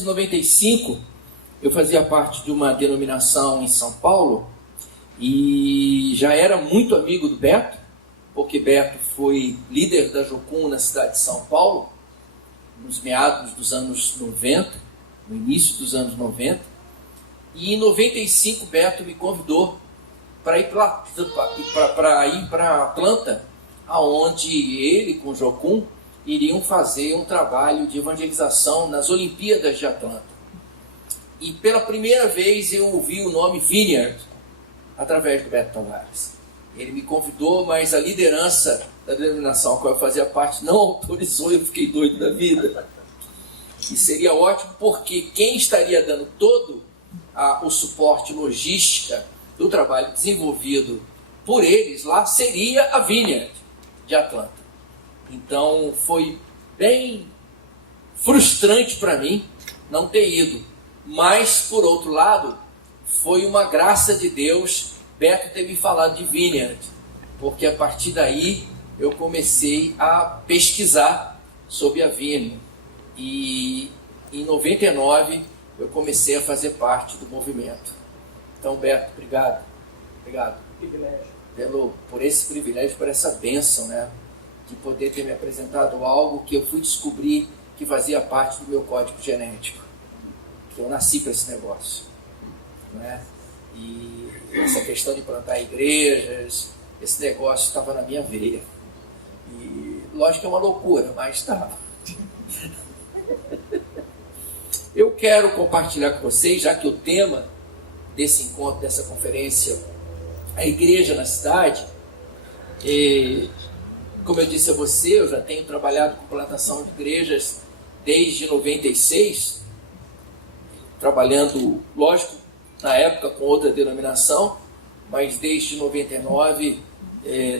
1995, eu fazia parte de uma denominação em São Paulo e já era muito amigo do Beto, porque Beto foi líder da Jocum na cidade de São Paulo, nos meados dos anos 90, no início dos anos 90, e em 95 Beto me convidou para ir para Atlanta, aonde ele com o Jocum iriam fazer um trabalho de evangelização nas Olimpíadas de Atlanta. E pela primeira vez eu ouvi o nome Vineyard através do Beto Tavares. Ele me convidou, mas a liderança da denominação a qual eu fazia parte não autorizou, eu fiquei doido da vida. E seria ótimo porque quem estaria dando todo o suporte logística do trabalho desenvolvido por eles lá seria a Vineyard de Atlanta. Então foi bem frustrante para mim não ter ido, mas por outro lado foi uma graça de Deus Beto ter me falado de Vineyard, porque a partir daí eu comecei a pesquisar sobre a Vineyard e em 99 eu comecei a fazer parte do movimento. Então, Beto, obrigado por esse privilégio, por essa bênção, né, de poder ter me apresentado algo que eu fui descobrir que fazia parte do meu código genético, que eu nasci para esse negócio, né? E essa questão de plantar igrejas, esse negócio estava na minha veia. E lógico que é uma loucura, mas estava. Eu quero compartilhar com vocês, já que o tema desse encontro, dessa conferência, é a igreja na cidade. E, como eu disse a você, eu já tenho trabalhado com plantação de igrejas desde 96, trabalhando, lógico, na época com outra denominação, mas desde 99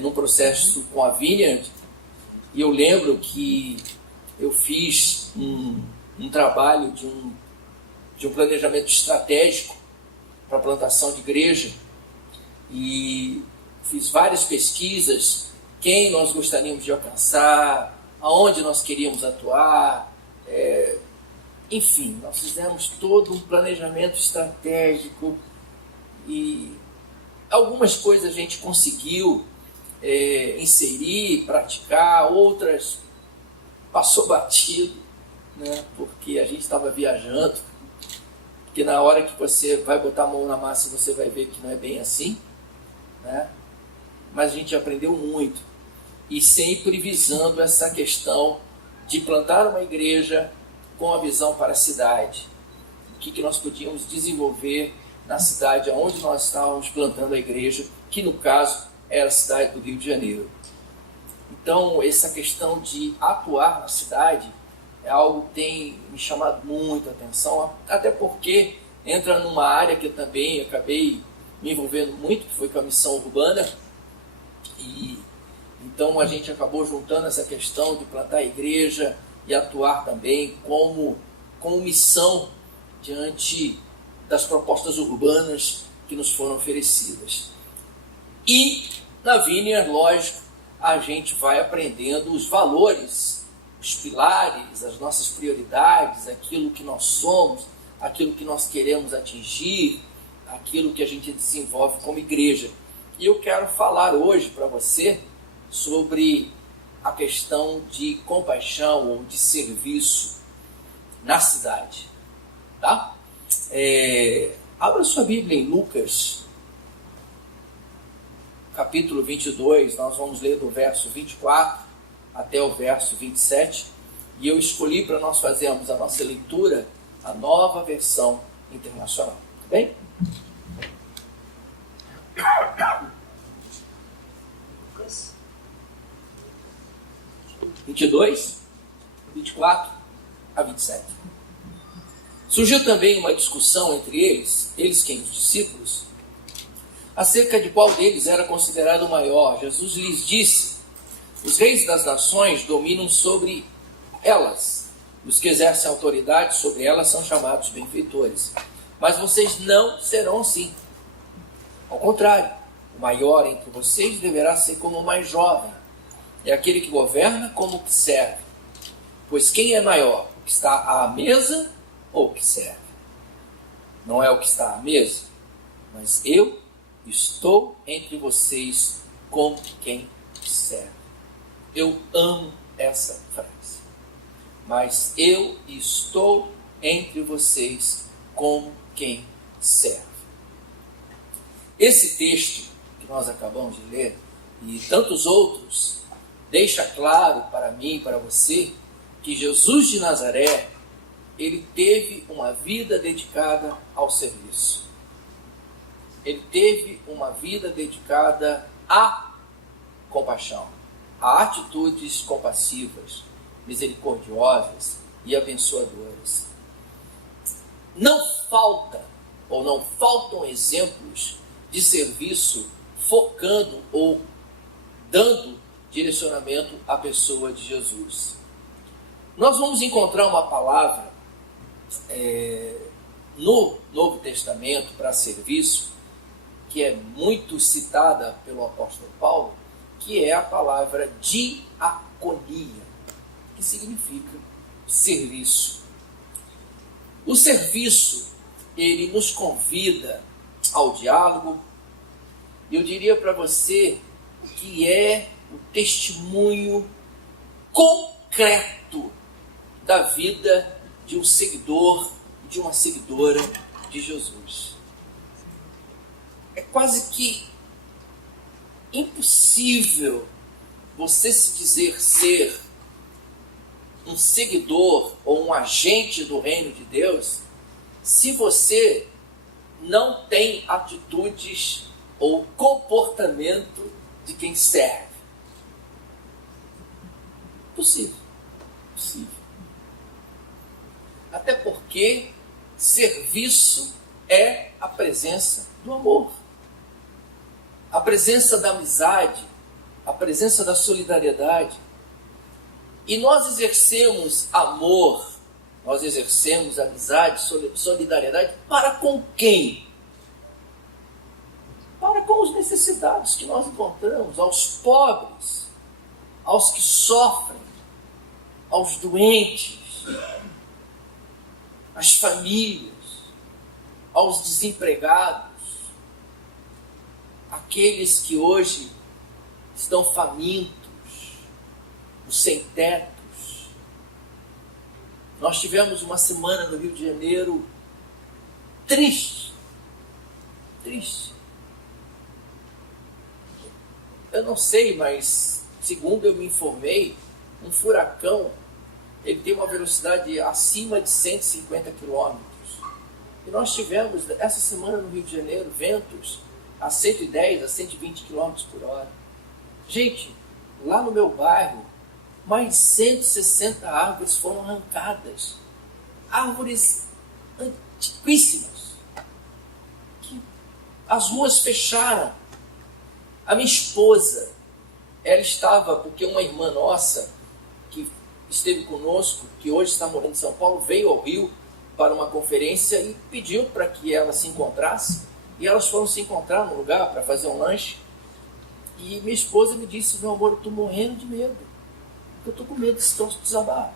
num processo com a Vineyard. E eu lembro que eu fiz um trabalho de um planejamento estratégico para a plantação de igreja e fiz várias pesquisas, quem nós gostaríamos de alcançar, aonde nós queríamos atuar, enfim, nós fizemos todo um planejamento estratégico e algumas coisas a gente conseguiu inserir, praticar, outras passou batido, né, porque a gente estava viajando, porque na hora que você vai botar a mão na massa você vai ver que não é bem assim, né? Mas a gente aprendeu muito e sempre visando essa questão de plantar uma igreja com a visão para a cidade, o que nós podíamos desenvolver na cidade onde nós estávamos plantando a igreja, que no caso era a cidade do Rio de Janeiro. Então essa questão de atuar na cidade é algo que tem me chamado muito a atenção, até porque entra numa área que eu também acabei me envolvendo muito, que foi com a missão urbana, e então a gente acabou juntando essa questão de plantar a igreja e atuar também como missão diante das propostas urbanas que nos foram oferecidas. E na Vineyard, lógico, a gente vai aprendendo os valores, os pilares, as nossas prioridades, aquilo que nós somos, aquilo que nós queremos atingir, aquilo que a gente desenvolve como igreja. E eu quero falar hoje para você sobre a questão de compaixão ou de serviço na cidade, tá? Abra sua Bíblia em Lucas, capítulo 22, nós vamos ler do verso 24 até o verso 27, e eu escolhi para nós fazermos a nossa leitura a Nova Versão Internacional, tá bem? Lucas 22, 24 a 27. Surgiu também uma discussão entre eles quem? Os discípulos, acerca de qual deles era considerado o maior. Jesus lhes disse: os reis das nações dominam sobre elas, os que exercem autoridade sobre elas são chamados benfeitores. Mas vocês não serão assim. Ao contrário, o maior entre vocês deverá ser como o mais jovem, e aquele que governa como o que serve. Pois quem é maior, o que está à mesa ou que serve. Não é o que está à mesa, mas eu estou entre vocês como quem serve. Eu amo essa frase. Mas eu estou entre vocês como quem serve. Esse texto que nós acabamos de ler e tantos outros deixa claro para mim e para você que Jesus de Nazaré, ele teve uma vida dedicada ao serviço. Ele teve uma vida dedicada à compaixão, a atitudes compassivas, misericordiosas e abençoadoras. Não faltam exemplos de serviço focando ou dando direcionamento à pessoa de Jesus. Nós vamos encontrar uma palavra no Novo Testamento para serviço, que é muito citada pelo apóstolo Paulo, que é a palavra diaconia, que significa serviço. O serviço, ele nos convida ao diálogo. Eu diria para você que é o testemunho concreto da vida de um seguidor e de uma seguidora de Jesus. É quase que impossível você se dizer ser um seguidor ou um agente do reino de Deus se você não tem atitudes ou comportamento de quem serve. Possível. Até porque serviço é a presença do amor, a presença da amizade, a presença da solidariedade. E nós exercemos amor, nós exercemos amizade, solidariedade para com quem? Para com os necessitados que nós encontramos, aos pobres, aos que sofrem, aos doentes, às famílias, aos desempregados, aqueles que hoje estão famintos, os sem-tetos. Nós tivemos uma semana no Rio de Janeiro triste. Eu não sei, mas segundo eu me informei, um furacão, ele tem uma velocidade acima de 150 quilômetros. E nós tivemos, essa semana no Rio de Janeiro, ventos a 110, a 120 quilômetros por hora. Gente, lá no meu bairro, mais de 160 árvores foram arrancadas. Árvores antiquíssimas. Que as ruas fecharam. A minha esposa, ela estava, porque uma irmã nossa, que esteve conosco, que hoje está morando em São Paulo, veio ao Rio para uma conferência e pediu para que ela se encontrasse. E elas foram se encontrar no lugar para fazer um lanche. E minha esposa me disse: meu amor, eu estou morrendo de medo. Eu estou com medo desse troço desabar.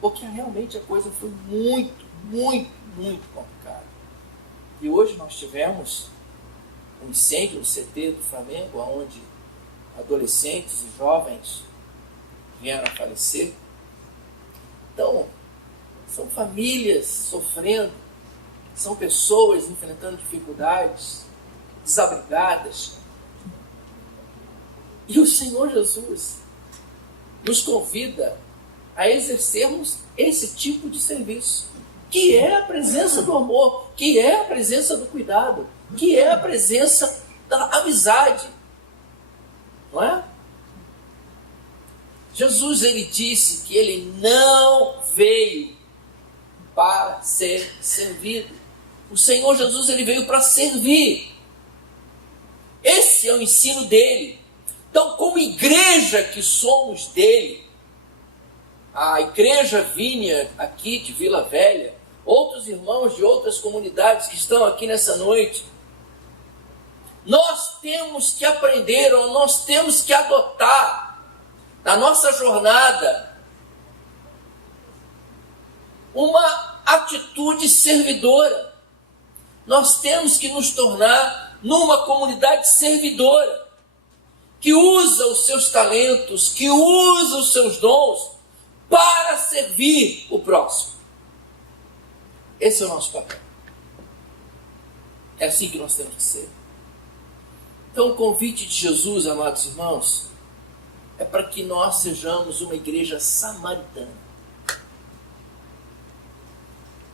Porque realmente a coisa foi muito complicada. E hoje nós tivemos um incêndio no CT do Flamengo, onde adolescentes e jovens vieram a falecer. Então, são famílias sofrendo, são pessoas enfrentando dificuldades, desabrigadas. E o Senhor Jesus nos convida a exercermos esse tipo de serviço, que é a presença do amor, que é a presença do cuidado, que é a presença da amizade. Não é? Jesus, ele disse que ele não veio para ser servido. O Senhor Jesus, ele veio para servir. Esse é o ensino dele. Então, como igreja que somos dele, a igreja vinha aqui de Vila Velha, outros irmãos de outras comunidades que estão aqui nessa noite, nós temos que aprender, ou nós temos que adotar na nossa jornada uma atitude servidora. Nós temos que nos tornar numa comunidade servidora, que usa os seus talentos, que usa os seus dons para servir o próximo. Esse é o nosso papel. É assim que nós temos que ser. Então, o convite de Jesus, amados irmãos, é para que nós sejamos uma igreja samaritana.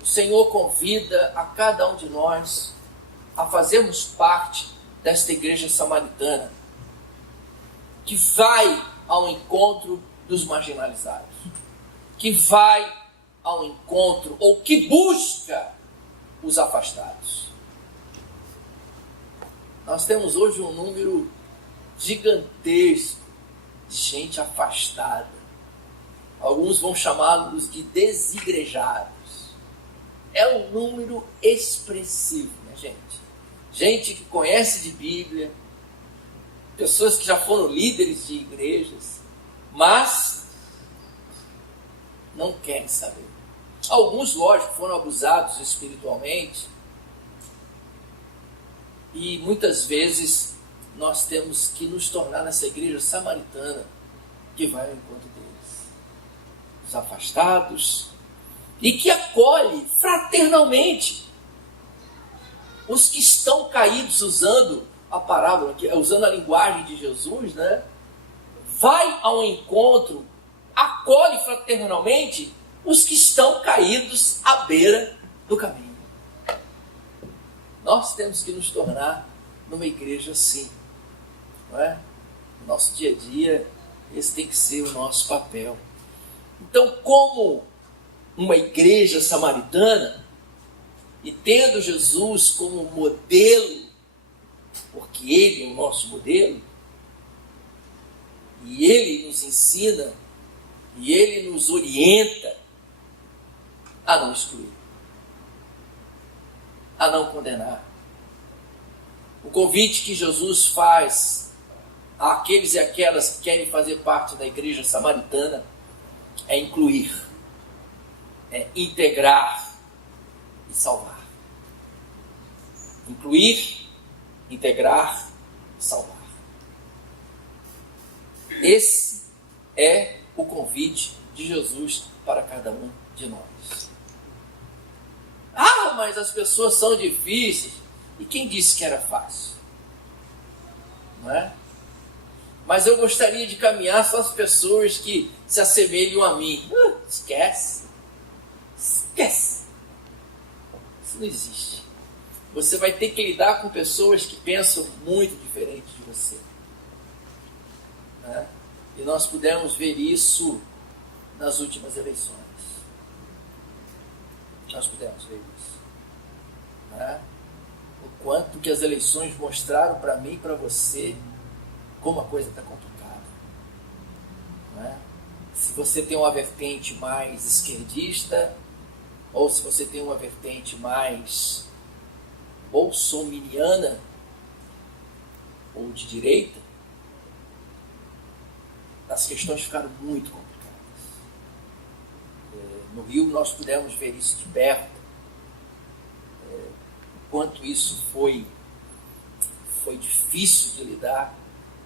O Senhor convida a cada um de nós a fazermos parte desta igreja samaritana, que vai ao encontro dos marginalizados, que vai ao encontro, ou que busca os afastados. Nós temos hoje um número gigantesco de gente afastada. Alguns vão chamá-los de desigrejados. É um número expressivo, né, gente? Gente que conhece de Bíblia, pessoas que já foram líderes de igrejas, mas não querem saber. Alguns, lógico, foram abusados espiritualmente, e muitas vezes nós temos que nos tornar nessa igreja samaritana que vai ao encontro deles, os afastados, e que acolhe fraternalmente os que estão caídos, usando a parábola, usando a linguagem de Jesus, né? Vai ao encontro, acolhe fraternalmente os que estão caídos à beira do caminho. Nós temos que nos tornar numa igreja assim, não é? No nosso dia a dia, esse tem que ser o nosso papel. Então, como uma igreja samaritana, e tendo Jesus como modelo, porque Ele é o nosso modelo, e Ele nos ensina, e Ele nos orienta a não excluir, a não condenar. O convite que Jesus faz àqueles e aquelas que querem fazer parte da igreja samaritana é incluir, é integrar e salvar. Incluir, integrar e salvar. Esse é o convite de Jesus para cada um de nós. Ah, mas as pessoas são difíceis. E quem disse que era fácil? Não é? Mas eu gostaria de caminhar só as pessoas que se assemelham a mim. Esquece. Esquece. Isso não existe. Você vai ter que lidar com pessoas que pensam muito diferente de você. Né? E nós pudemos ver isso nas últimas eleições. Nós pudemos ver isso. Né? O quanto que as eleições mostraram para mim e para você como a coisa está complicada. Né? Se você tem uma vertente mais esquerdista, ou se você tem uma vertente mais bolsominiana, ou de direita, as questões ficaram muito complicadas. No Rio nós pudemos ver isso de perto, o quanto isso foi difícil de lidar,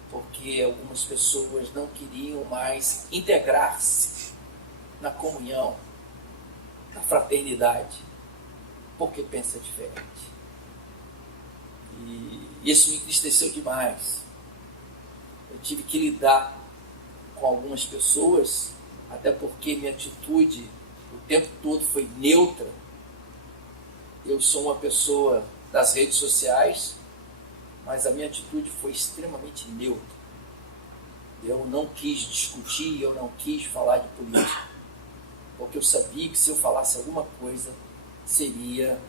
porque algumas pessoas não queriam mais integrar-se na comunhão, na fraternidade, porque pensa diferente. E isso me entristeceu demais. Eu tive que lidar com algumas pessoas, até porque minha atitude o tempo todo foi neutra. Eu sou uma pessoa das redes sociais, mas a minha atitude foi extremamente neutra. Eu não quis discutir, eu não quis falar de política, porque eu sabia que se eu falasse alguma coisa, seria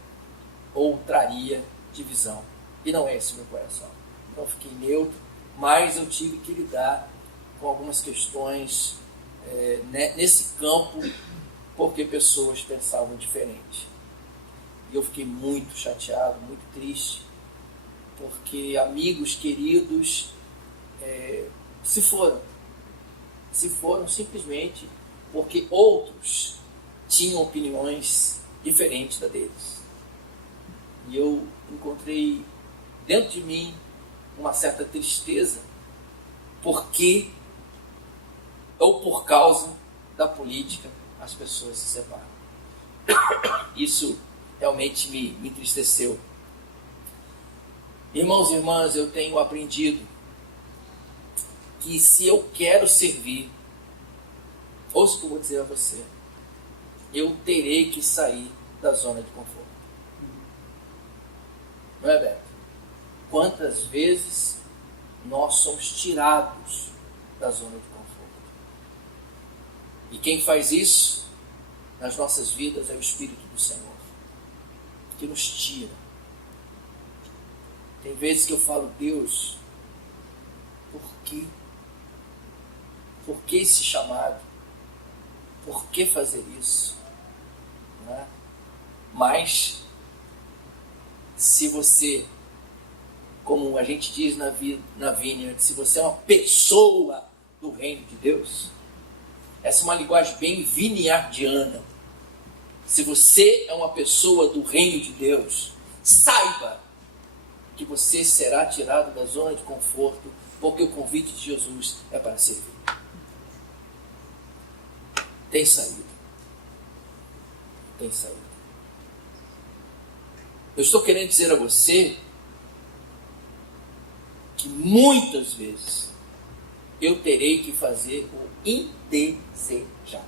ou traria divisão. E não é esse o meu coração. Então eu fiquei neutro, mas eu tive que lidar com algumas questões nesse campo, porque pessoas pensavam diferente. E eu fiquei muito chateado, muito triste, porque amigos queridos se foram simplesmente porque outros tinham opiniões diferente da deles. E eu encontrei dentro de mim uma certa tristeza, porque ou por causa da política as pessoas se separam. Isso realmente me entristeceu. Irmãos e irmãs, eu tenho aprendido que se eu quero servir, ouça o que eu vou dizer a você, eu terei que sair da zona de conforto. Não é, Beto? Quantas vezes nós somos tirados da zona de conforto? E quem faz isso nas nossas vidas é o Espírito do Senhor, que nos tira. Tem vezes que eu falo, Deus, por quê? Por que esse chamado? Por que fazer isso? Não é? Mas, se você, como a gente diz na Vineyard, se você é uma pessoa do reino de Deus, essa é uma linguagem bem vineyardiana. Se você é uma pessoa do reino de Deus, saiba que você será tirado da zona de conforto, porque o convite de Jesus é para servir. Tem saída. Tem saída. Eu estou querendo dizer a você que muitas vezes eu terei que fazer o indesejado.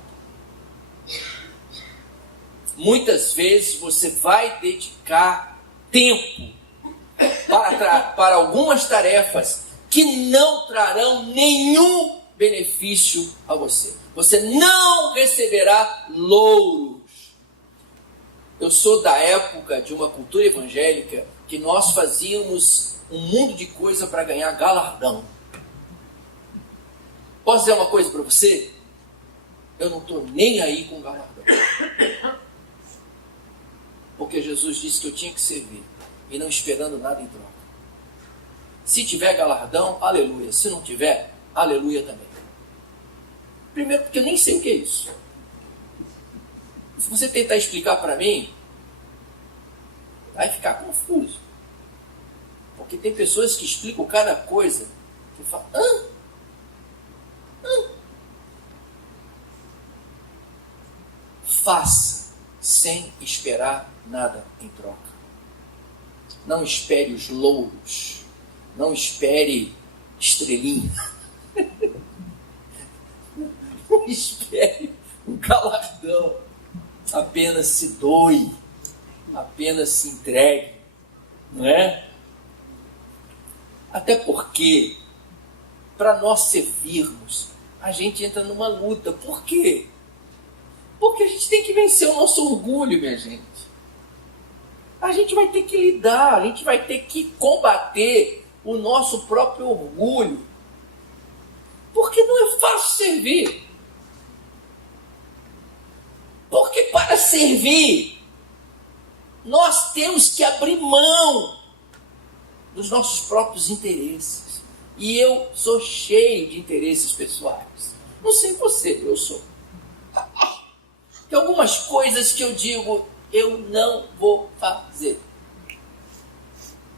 Muitas vezes você vai dedicar tempo para algumas tarefas que não trarão nenhum benefício a você. Você não receberá louros. Eu sou da época de uma cultura evangélica que nós fazíamos um mundo de coisa para ganhar galardão. Posso dizer uma coisa para você? Eu não estou nem aí com galardão. Porque Jesus disse que eu tinha que servir e não esperando nada em troca. Se tiver galardão, aleluia. Se não tiver, aleluia também. Primeiro, porque eu nem sei o que é isso. Se você tentar explicar para mim, vai ficar confuso. Porque tem pessoas que explicam cada coisa que falam, Faça sem esperar nada em troca. Não espere os louros. Não espere estrelinha. Não espere o galardão. Apenas se doe. Apenas se entregue. Não é? Até porque, para nós servirmos, a gente entra numa luta. Por quê? Porque a gente tem que vencer o nosso orgulho, minha gente. A gente vai ter que lidar, a gente vai ter que combater o nosso próprio orgulho. Porque não é fácil servir. Porque para servir, nós temos que abrir mão dos nossos próprios interesses. E eu sou cheio de interesses pessoais. Não sei você, eu sou. Tem algumas coisas que eu digo, eu não vou fazer.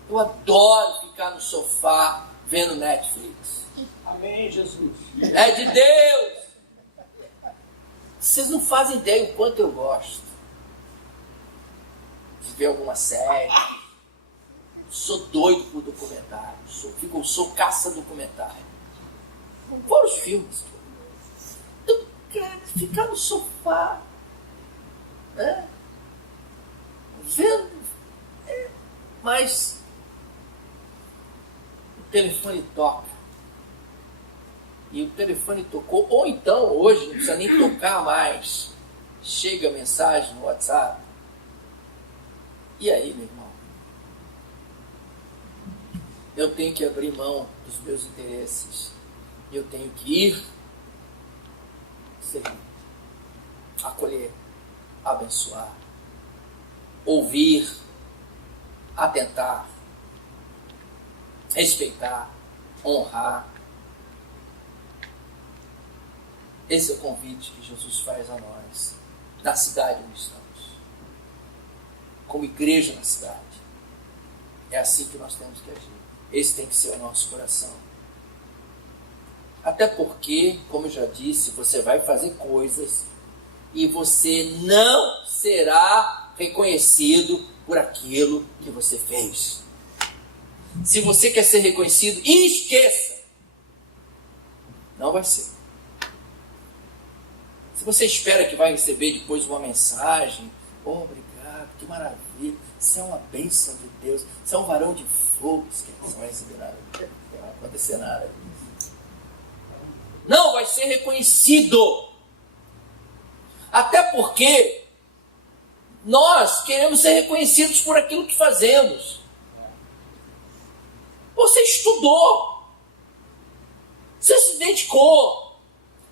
Eu adoro ficar no sofá vendo Netflix. Amém, Jesus. É de Deus. Vocês não fazem ideia o quanto eu gosto de ver alguma série. Sou doido por documentário. Sou caça-documentário. Vários filmes. Então, cara, ficar no sofá, né? Vendo. Mas o telefone toca. E o telefone tocou. Ou então, hoje, não precisa nem tocar mais. Chega a mensagem no WhatsApp. E aí, meu irmão? Eu tenho que abrir mão dos meus interesses. Eu tenho que ir servir, acolher, abençoar, ouvir, atentar, respeitar, honrar. Esse é o convite que Jesus faz a nós, na cidade onde estamos. como igreja na cidade. É assim que nós temos que agir. Esse tem que ser o nosso coração. Até porque, como eu já disse, você vai fazer coisas e você não será reconhecido por aquilo que você fez. Se você quer ser reconhecido, esqueça. Não vai ser. Se você espera que vai receber depois uma mensagem, obrigado, que maravilha, você é uma bênção de Deus, você é um varão de fogo, você não vai receber nada, não vai acontecer nada disso. Não vai ser reconhecido. Até porque nós queremos ser reconhecidos por aquilo que fazemos. Você estudou, você se dedicou,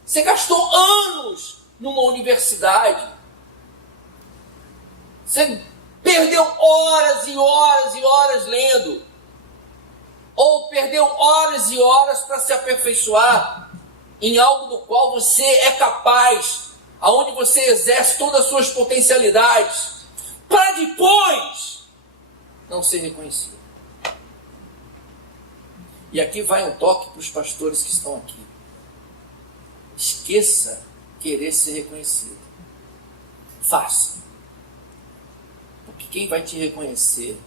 você gastou anos numa universidade, você perdeu horas e horas e horas lendo, ou perdeu horas e horas para se aperfeiçoar em algo do qual você é capaz, aonde você exerce todas as suas potencialidades, para depois não ser reconhecido. E aqui vai um toque para os pastores que estão aqui. Esqueça querer ser reconhecido. Faça. Porque quem vai te reconhecer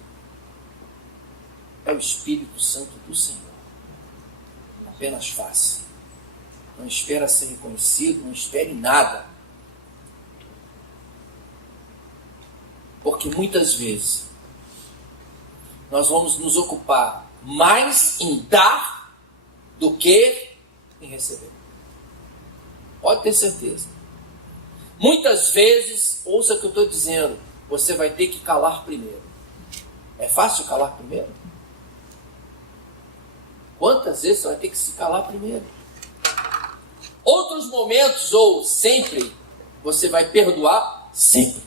é o Espírito Santo do Senhor. Apenas faça. Não espera ser reconhecido, não espere nada. Porque muitas vezes nós vamos nos ocupar mais em dar do que em receber. Pode ter certeza. Muitas vezes, ouça o que eu estou dizendo, você vai ter que calar primeiro. É fácil calar primeiro? Quantas vezes você vai ter que se calar primeiro? Outros momentos, ou sempre, você vai perdoar sempre.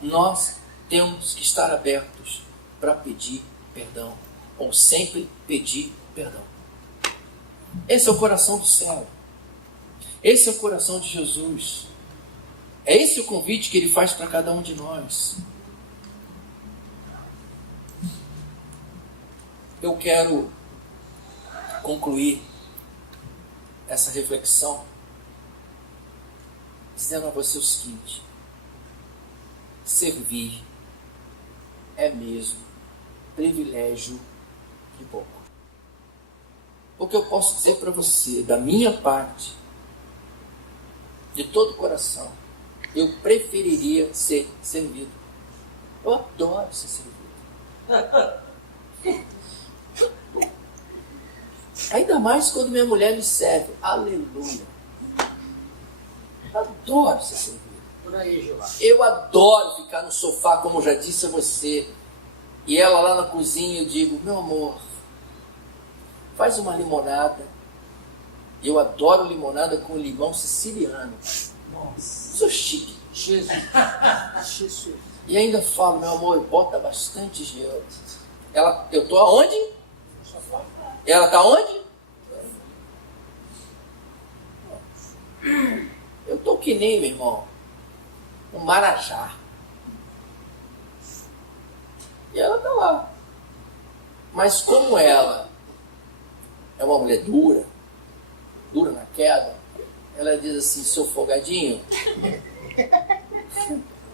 Nós temos que estar abertos para pedir perdão, ou sempre pedir perdão. Esse é o coração do céu. Esse é o coração de Jesus. É esse o convite que Ele faz para cada um de nós. Eu quero concluir essa reflexão dizendo a você o seguinte: servir é mesmo privilégio de pouco. Porque eu posso dizer para você, da minha parte, de todo o coração, eu preferiria ser servido. Eu adoro ser servido. Ainda mais quando minha mulher me serve. Aleluia. Adoro ser servido. Por aí, Jeová. Eu adoro ficar no sofá, como eu já disse a você. E ela lá na cozinha, eu digo: meu amor, faz uma limonada. Eu adoro limonada com limão siciliano. Nossa. Sou chique. Jesus. Jesus. E ainda falo: meu amor, bota bastante gelo. Ela, eu tô aonde? Ela tá onde? Eu tô que nem, meu irmão, um marajá. E ela tá lá. Mas como ela é uma mulher dura na queda, ela diz assim: seu folgadinho,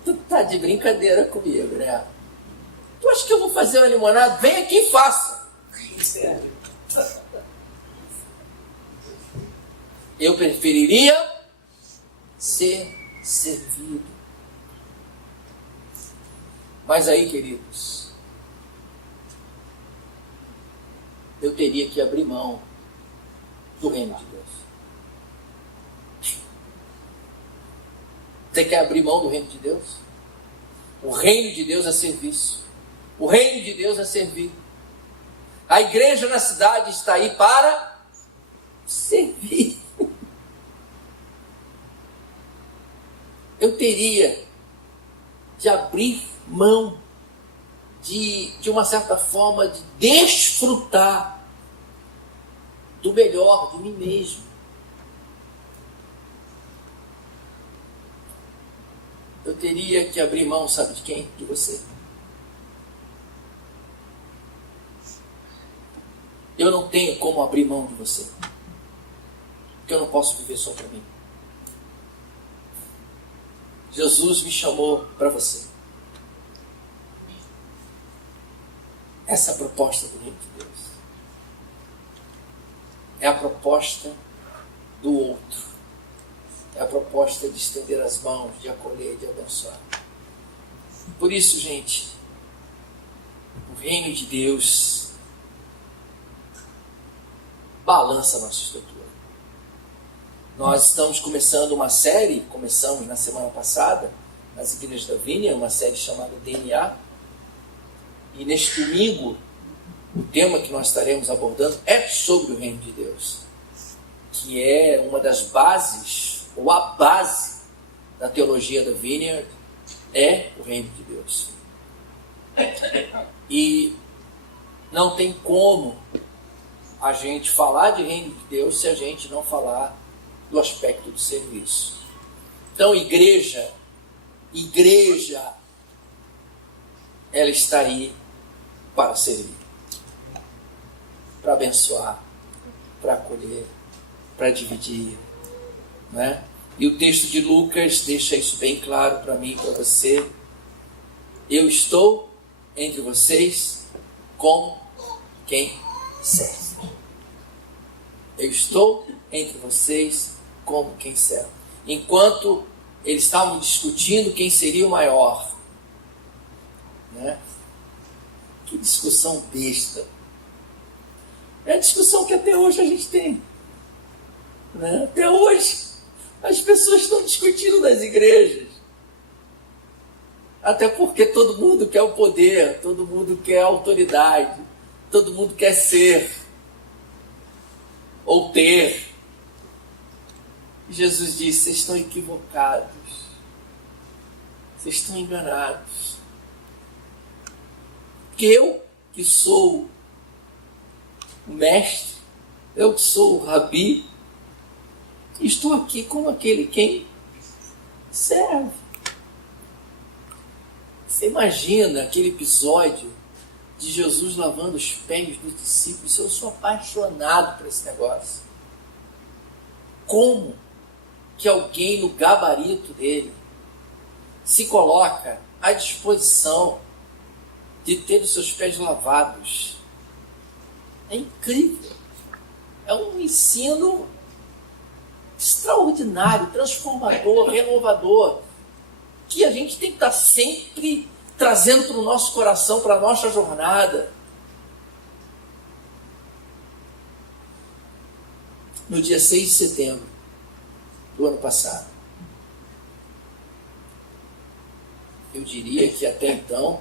tu tá de brincadeira comigo, né? Tu acha que eu vou fazer uma limonada? Vem aqui e faça. Eu preferiria ser servido. Mas aí, queridos, eu teria que abrir mão do reino de Deus. Você quer abrir mão do reino de Deus? O reino de Deus é serviço. O reino de Deus é servir. A igreja na cidade está aí para servir. Eu teria de abrir mão de uma certa forma, de desfrutar do melhor de mim mesmo. eu teria que abrir mão, sabe de quem? De você. Eu não tenho como abrir mão de você. Porque eu não posso viver só para mim. Jesus me chamou para você. Essa é a proposta do Reino de Deus. É a proposta do outro. É a proposta de estender as mãos, de acolher, de abençoar. Por isso, gente, o Reino de Deus balança a nossa estrutura. Nós estamos começando uma série, começamos na semana passada, nas igrejas da Vinha, uma série chamada DNA. E neste domingo, o tema que nós estaremos abordando é sobre o Reino de Deus, que é uma das bases, ou a base da teologia da Vineyard, é o Reino de Deus. E não tem como a gente falar de Reino de Deus se a gente não falar do aspecto do serviço. Então, igreja, ela está aí para servir, para abençoar, para acolher, para dividir, né? E o texto de Lucas deixa isso bem claro para mim e para você. Eu estou entre vocês como quem serve. Eu estou entre vocês como quem serve. Enquanto eles estavam discutindo quem seria o maior, né? Que discussão besta. É a discussão que até hoje a gente tem, né? Até hoje as pessoas estão discutindo nas igrejas. Até porque todo mundo quer o poder, todo mundo quer a autoridade, todo mundo quer ser ou ter. Jesus disse: vocês estão equivocados, vocês estão enganados. Que eu, que sou o mestre, eu que sou o rabi, estou aqui como aquele quem serve. Você imagina aquele episódio de Jesus lavando os pés dos discípulos? Eu sou apaixonado por esse negócio. Como que alguém no gabarito dele se coloca à disposição de ter os seus pés lavados? É incrível. É um ensino extraordinário, transformador, renovador, que a gente tem que estar sempre trazendo para o nosso coração, para a nossa jornada. No dia 6 de setembro do ano passado, eu diria que até então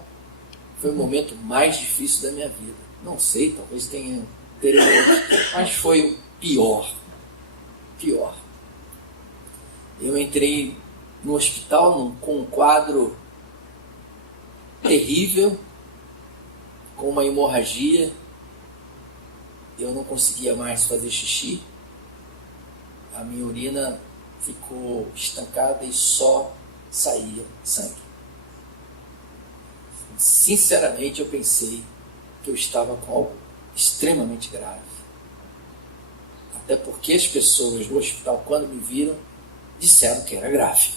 foi o momento mais difícil da minha vida. Não sei, talvez tenha outro, mas foi o pior. Eu entrei no hospital com um quadro terrível, com uma hemorragia. Eu não conseguia mais fazer xixi. A minha urina ficou estancada e só saía sangue. Sinceramente, eu pensei que eu estava com algo extremamente grave. Até porque as pessoas no hospital, quando me viram, disseram que era grave.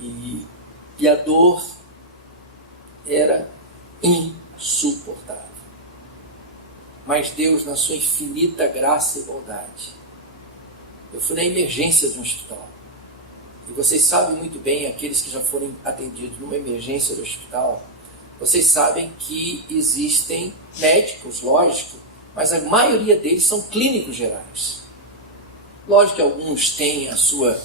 E a dor era insuportável. Mas Deus, na sua infinita graça e bondade, eu fui na emergência de um hospital. E vocês sabem muito bem, aqueles que já foram atendidos numa emergência do hospital, vocês sabem que existem médicos, lógico, mas a maioria deles são clínicos gerais. Lógico que alguns têm a sua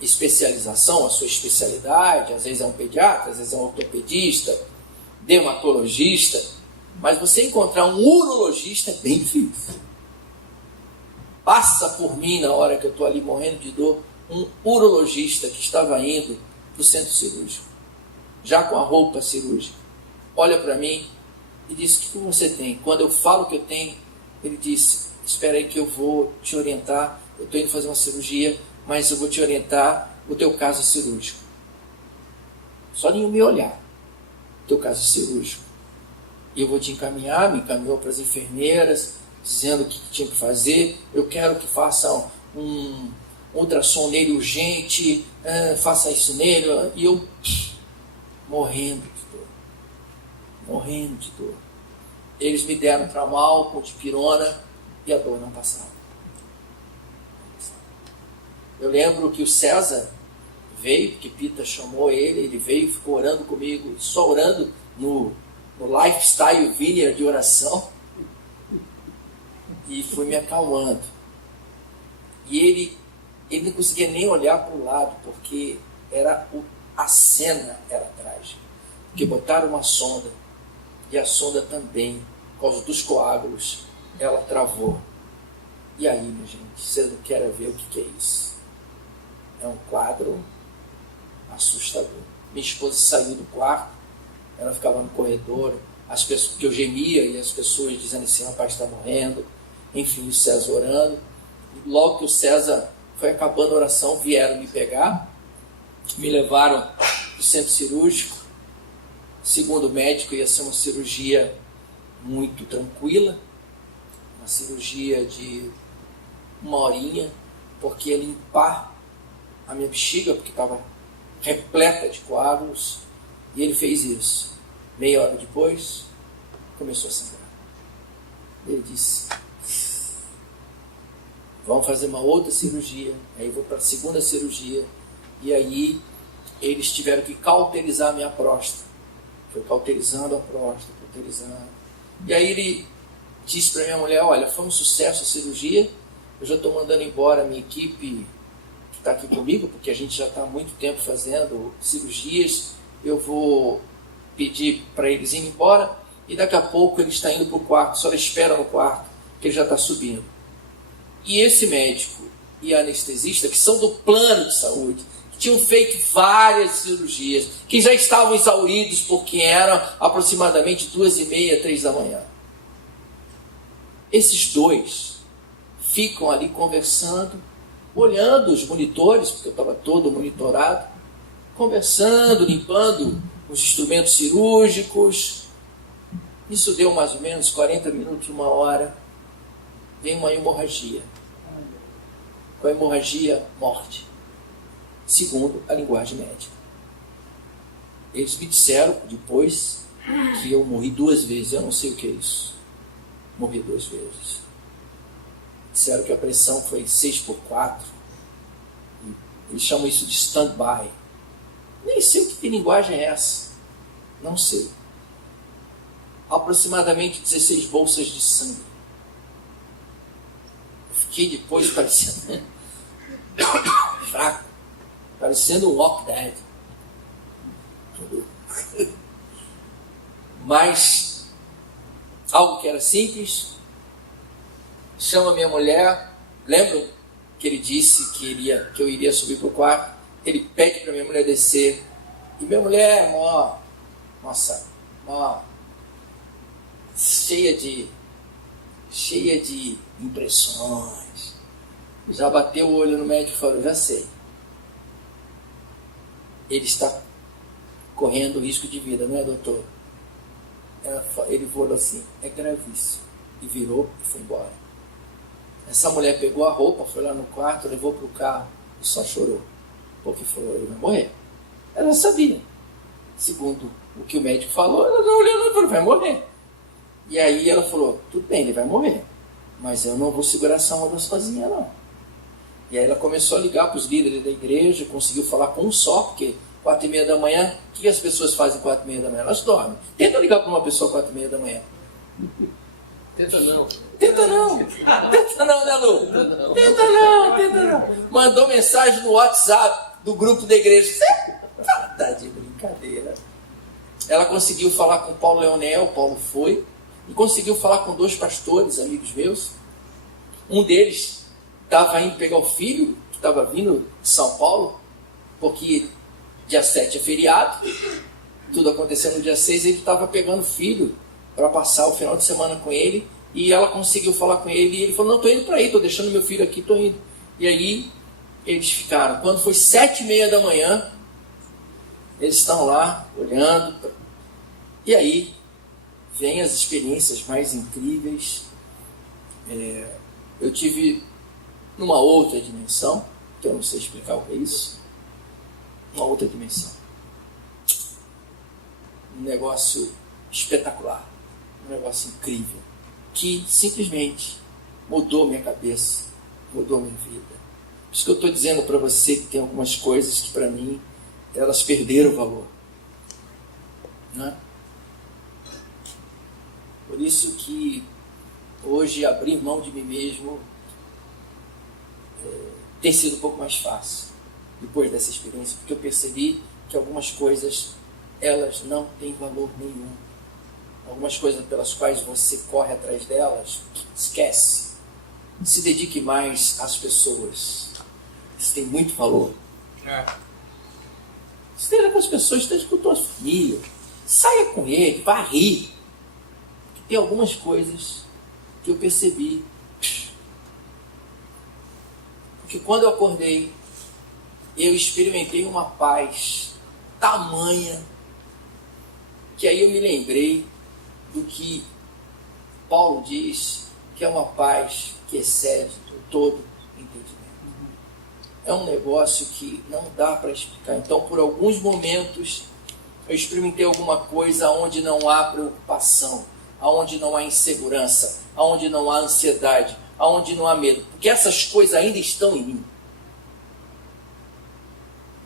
especialização, a sua especialidade, às vezes é um pediatra, às vezes é um ortopedista, dermatologista, mas você encontrar um urologista é bem difícil. Passa por mim na hora que eu estou ali morrendo de dor, um urologista que estava indo para o centro cirúrgico, já com a roupa cirúrgica, olha para mim e disse: o que você tem? Quando eu falo que eu tenho, ele disse: espera aí que eu vou te orientar, eu estou indo fazer uma cirurgia, mas eu vou te orientar o teu caso é cirúrgico. Só nenhum me olhar. O teu caso é cirúrgico. E eu vou te encaminhar. Me encaminhou para as enfermeiras, dizendo o que tinha que fazer. Eu quero que façam um ultrassom nele urgente, faça isso nele. E eu morrendo de dor. Eles me deram tramal com dipirona e a dor não passava. Eu lembro que o César veio, porque Pita chamou ele veio e ficou orando comigo, só orando no Lifestyle Vineyard de oração, e foi me acalmando. E ele não conseguia nem olhar para o lado, porque a cena era trágica. Porque botaram uma sonda, e a sonda também, por causa dos coágulos, ela travou. E aí, minha gente, vocês não querem ver o que é isso? É um quadro assustador. Minha esposa saiu do quarto, ela ficava no corredor, as pessoas, que eu gemia, e as pessoas dizendo assim, rapaz, está morrendo. Enfim, o César orando. Logo que o César foi acabando a oração, vieram me pegar, me levaram para o centro cirúrgico. Segundo o médico, ia ser uma cirurgia muito tranquila, uma cirurgia de 1 horinha, porque ia limpar a minha bexiga, porque estava repleta de coágulos, e ele fez isso. Meia hora depois, começou a sangrar. Ele disse, vamos fazer uma outra cirurgia. Aí eu vou para a segunda cirurgia, e aí eles tiveram que cauterizar a minha próstata. Foi cauterizando a próstata, cauterizando. E aí ele disse para minha mulher, olha, foi um sucesso a cirurgia, eu já estou mandando embora a minha equipe que está aqui comigo, porque a gente já está há muito tempo fazendo cirurgias, eu vou pedir para eles irem embora, e daqui a pouco ele está indo para o quarto, só espera no quarto, que ele já está subindo. E esse médico e a anestesista, que são do plano de saúde, que tinham feito várias cirurgias, que já estavam exauridos porque eram aproximadamente 2h30, 3 da manhã. Esses dois ficam ali conversando, olhando os monitores, porque eu estava todo monitorado, conversando, limpando os instrumentos cirúrgicos. Isso deu mais ou menos 40 minutos, 1 hora. Vem uma hemorragia. Com a hemorragia, morte. Segundo a linguagem médica. Eles me disseram depois que eu morri 2 vezes. Eu não sei o que é isso. Morri 2 vezes. Disseram que a pressão foi 6/4. Eles chamam isso de stand-by. Nem sei o que linguagem é essa. Não sei. Aproximadamente 16 bolsas de sangue. Eu fiquei depois parecendo fraco. Parecendo um Walk Dead. Mas algo que era simples. Chama minha mulher. Lembram que ele disse que eu iria subir para o quarto? Ele pede para minha mulher descer. E minha mulher, cheia de impressões. Já bateu o olho no médico e falou, já sei. Ele está correndo risco de vida, não é, doutor? Ele falou assim, é gravíssimo. E virou e foi embora. Essa mulher pegou a roupa, foi lá no quarto, levou para o carro e só chorou. Porque falou, ele vai morrer. Ela sabia. Segundo o que o médico falou, ela já olhou e falou, vai morrer. E aí ela falou, tudo bem, ele vai morrer. Mas eu não vou segurar essa onda sozinha, não. E aí ela começou a ligar para os líderes da igreja, conseguiu falar com um só, porque 4h30 da manhã, o que as pessoas fazem 4h30 da manhã? Elas dormem. Tenta ligar para uma pessoa 4h30 da manhã. Tenta não. Tenta não, né, Lu? Tenta não. Mandou mensagem no WhatsApp do grupo da igreja. Você tá de brincadeira. Ela conseguiu falar com o Paulo Leonel, o Paulo foi, e conseguiu falar com 2 pastores, amigos meus. Um deles estava indo pegar o filho, que estava vindo de São Paulo, porque dia 7 é feriado, tudo aconteceu no dia 6, ele estava pegando o filho para passar o final de semana com ele, e ela conseguiu falar com ele, e ele falou, não, estou indo para aí, estou deixando meu filho aqui, estou indo. E aí eles ficaram. Quando foi 7h30 da manhã, eles estão lá olhando. E aí vem as experiências mais incríveis. Eu tive numa outra dimensão, que eu não sei explicar o que é isso. Uma outra dimensão. Um negócio espetacular. Um negócio incrível. Que simplesmente mudou minha cabeça. Mudou minha vida. Por isso que eu estou dizendo para você que tem algumas coisas que para mim elas perderam o valor. Né? Por isso que hoje abrir mão de mim mesmo tem sido um pouco mais fácil depois dessa experiência, porque eu percebi que algumas coisas elas não têm valor nenhum. Algumas coisas pelas quais você corre atrás delas, esquece. Se dedique mais às pessoas. Isso tem muito valor. Esteja com as pessoas, esteja com a tua família. Saia com ele, vá rir. Porque tem algumas coisas que eu percebi. Porque quando eu acordei, eu experimentei uma paz tamanha, que aí eu me lembrei do que Paulo diz, que é uma paz que excede todo entendimento. É um negócio que não dá para explicar. Então, por alguns momentos, eu experimentei alguma coisa onde não há preocupação, onde não há insegurança, onde não há ansiedade, onde não há medo. Porque essas coisas ainda estão em mim.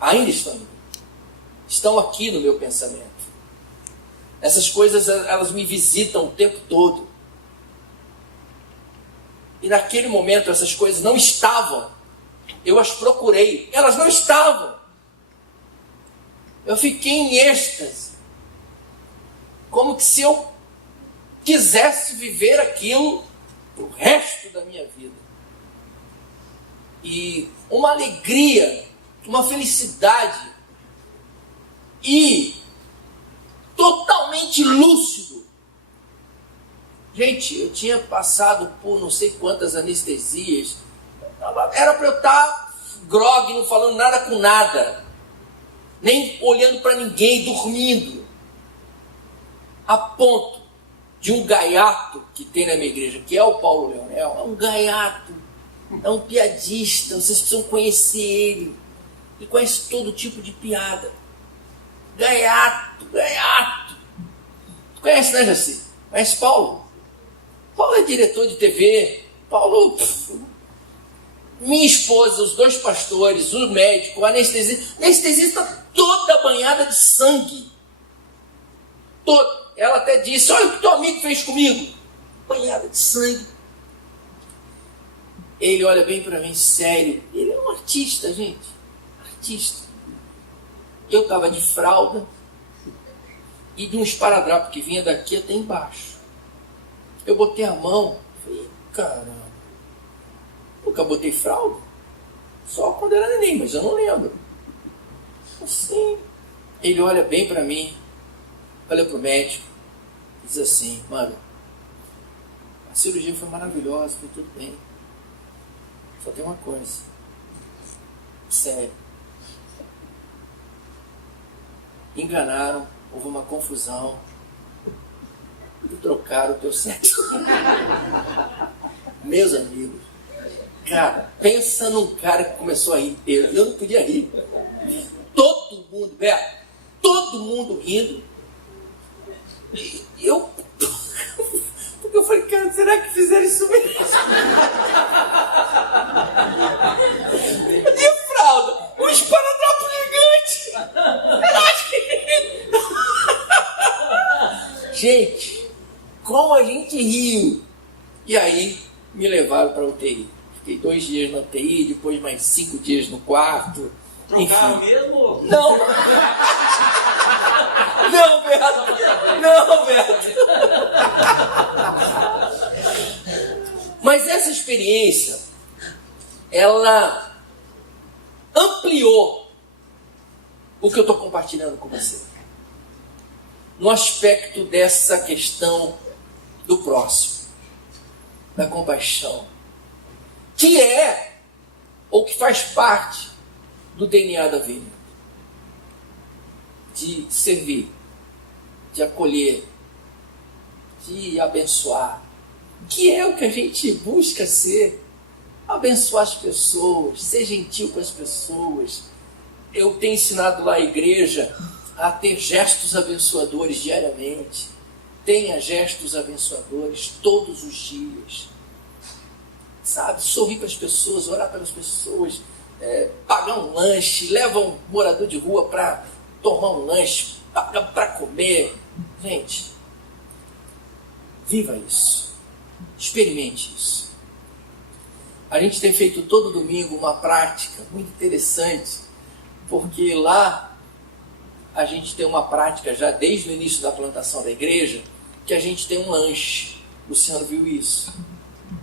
Ainda estão em mim. Estão aqui no meu pensamento. Essas coisas, elas me visitam o tempo todo. E naquele momento, essas coisas não estavam. Eu as procurei. Elas não estavam. Eu fiquei em êxtase. Como que se eu quisesse viver aquilo o resto da minha vida. E uma alegria, uma felicidade. E totalmente lúcido. Gente, eu tinha passado por não sei quantas anestesias. Era para eu estar grogue, não falando nada com nada. Nem olhando para ninguém, dormindo. A ponto de um gaiato que tem na minha igreja, que é o Paulo Leonel, é um gaiato, é um piadista, vocês precisam conhecer ele. Ele conhece todo tipo de piada. Gaiato. Tu conhece, né, Jaci? Conhece Paulo? Paulo é diretor de TV. Paulo, minha esposa, os dois pastores, o médico, o anestesista. A anestesista toda banhada de sangue. Ela até disse, olha o que teu amigo fez comigo. Banhada de sangue. Ele olha bem para mim, sério. Ele é um artista, gente. Artista. Eu estava de fralda e de um esparadrapo que vinha daqui até embaixo. Eu botei a mão, falei, caramba, nunca botei fralda? Só quando era neném, mas eu não lembro. Assim, ele olha bem para mim, olha para o médico, diz assim, mano, a cirurgia foi maravilhosa, foi tudo bem. Só tem uma coisa, sério. Enganaram, houve uma confusão e trocaram o teu sexo. Meus amigos, cara, pensa num cara que começou a rir. Eu não podia rir. Todo mundo, Beto, todo mundo rindo. E porque eu falei, cara, será que fizeram isso mesmo? De fralda, um esparadrapo gigante. Gente, como a gente riu. E aí me levaram para a UTI. Fiquei 2 dias na UTI, depois mais 5 dias no quarto. Trocaram mesmo? Não! Não, Beto! Não, Beto! Mas essa experiência, ela ampliou o que eu estou compartilhando com você. No aspecto dessa questão do próximo, da compaixão, que é ou que faz parte do DNA da Vineyard, de servir, de acolher, de abençoar, que é o que a gente busca ser, abençoar as pessoas, ser gentil com as pessoas. Eu tenho ensinado lá a igreja a ter gestos abençoadores diariamente. Tenha gestos abençoadores todos os dias. Sabe? Sorrir para as pessoas, orar pelas pessoas, pagar um lanche, leva um morador de rua para tomar um lanche, para comer. Gente, viva isso. Experimente isso. A gente tem feito todo domingo uma prática muito interessante, porque lá a gente tem uma prática já desde o início da plantação da igreja, que a gente tem um lanche. O Luciano viu isso.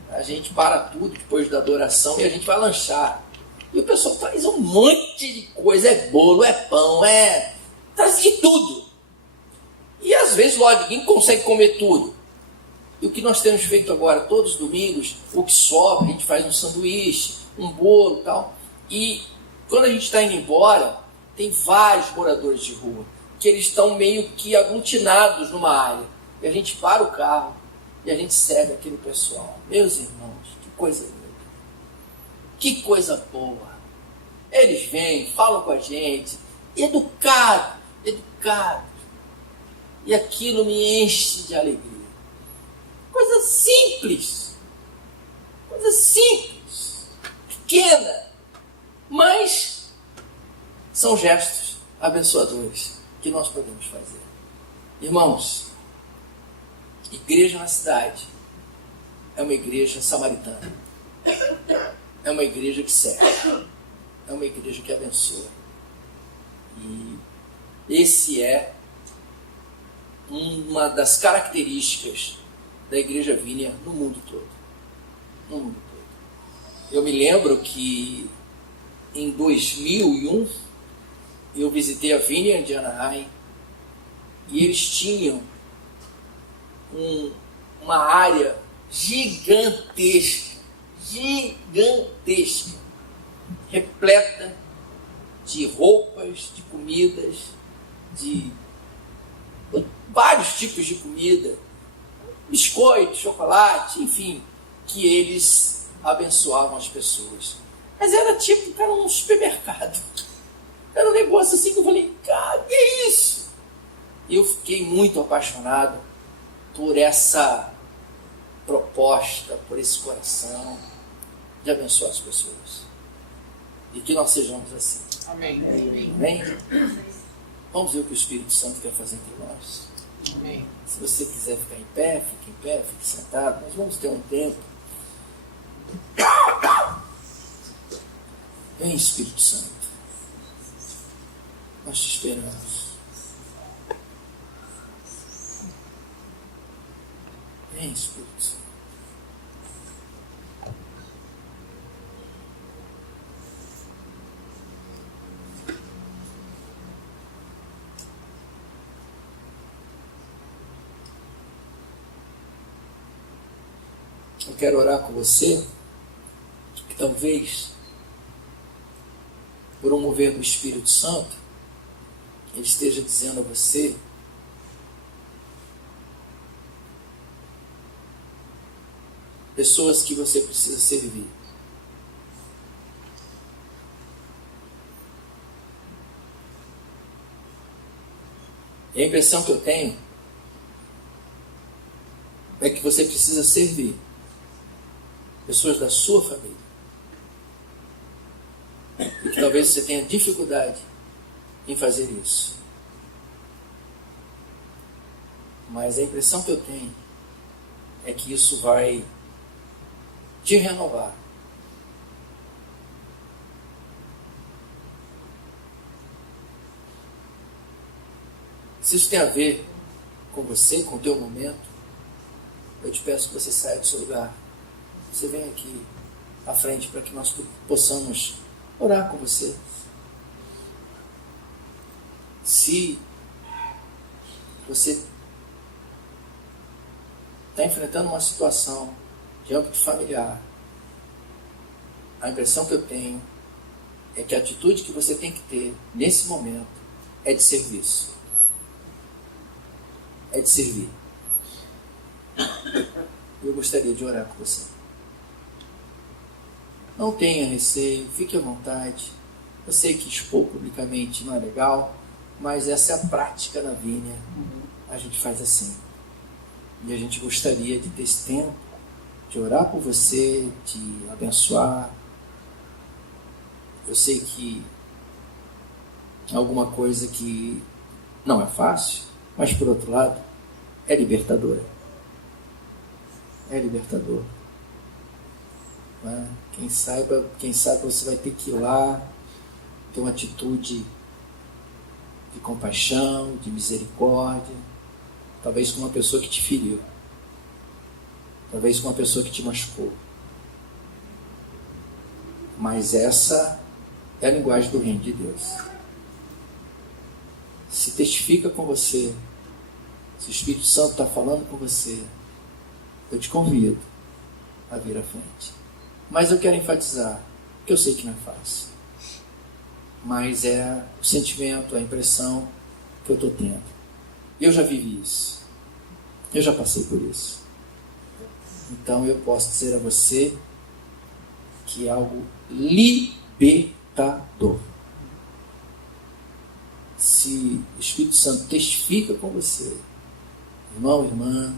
A gente para tudo depois da adoração e a gente vai lanchar. E o pessoal traz um monte de coisa, é bolo, é pão, traz de tudo. E às vezes, lógico, ninguém consegue comer tudo. E o que nós temos feito agora, todos os domingos, o que sobra, a gente faz um sanduíche, um bolo e tal. E quando a gente está indo embora, tem vários moradores de rua, que eles estão meio que aglutinados numa área. E a gente para o carro e a gente serve aquele pessoal. Meus irmãos, que coisa linda. Que coisa boa. Eles vêm, falam com a gente, educado. E aquilo me enche de alegria. Coisa simples, pequena, mas são gestos abençoadores que nós podemos fazer. Irmãos, igreja na cidade é uma igreja samaritana, é uma igreja que serve, é uma igreja que abençoa. E esse é uma das características da Igreja Vineyard no mundo todo. No mundo todo. Eu me lembro que em 2001 eu visitei a Vineyard de Anaheim e eles tinham uma área gigantesca, repleta de roupas, de comidas, de vários tipos de comida, biscoito, chocolate, enfim, que eles abençoavam as pessoas. Mas era tipo, cara, um supermercado. Era um negócio assim que eu falei, cara, que é isso? E eu fiquei muito apaixonado por essa proposta, por esse coração de abençoar as pessoas. E que nós sejamos assim. Amém. Amém? Vamos ver o que o Espírito Santo quer fazer entre nós. Amém. Se você quiser ficar em pé, fique sentado. Nós vamos ter um tempo. Vem, Espírito Santo. Nós te esperamos. Vem, Espírito Santo. Eu quero orar com você, que talvez, por um mover do Espírito Santo, Ele esteja dizendo a você pessoas que você precisa servir. E a impressão que eu tenho é que você precisa servir pessoas da sua família. E que talvez você tenha dificuldade em fazer isso. Mas a impressão que eu tenho é que isso vai te renovar. Se isso tem a ver com você, com o teu momento, eu te peço que você saia do seu lugar. Você vem aqui à frente para que nós possamos orar com você. Se você está enfrentando uma situação de âmbito familiar a impressão que eu tenho é que a atitude que você tem que ter nesse momento é de serviço. É de servir. Eu gostaria de orar com você. Não tenha receio, fique à vontade. Eu sei que expor publicamente não é legal, mas essa é a prática na Vinha. A gente faz assim. E a gente gostaria de ter esse tempo, de orar por você, de abençoar. Eu sei que alguma coisa que não é fácil, mas por outro lado, é libertadora. É libertador. Quem sabe você vai ter que ir lá, ter uma atitude de compaixão, de misericórdia, talvez com uma pessoa que te feriu, talvez com uma pessoa que te machucou. Mas essa é a linguagem do reino de Deus. Se testifica com você, se o Espírito Santo está falando com você, eu te convido a vir à frente. Mas eu quero enfatizar, que eu sei que não é fácil, mas é o sentimento, a impressão que eu estou tendo. Eu já vivi isso, eu já passei por isso. Então eu posso dizer a você que é algo libertador. Se o Espírito Santo testifica com você, irmão, irmã,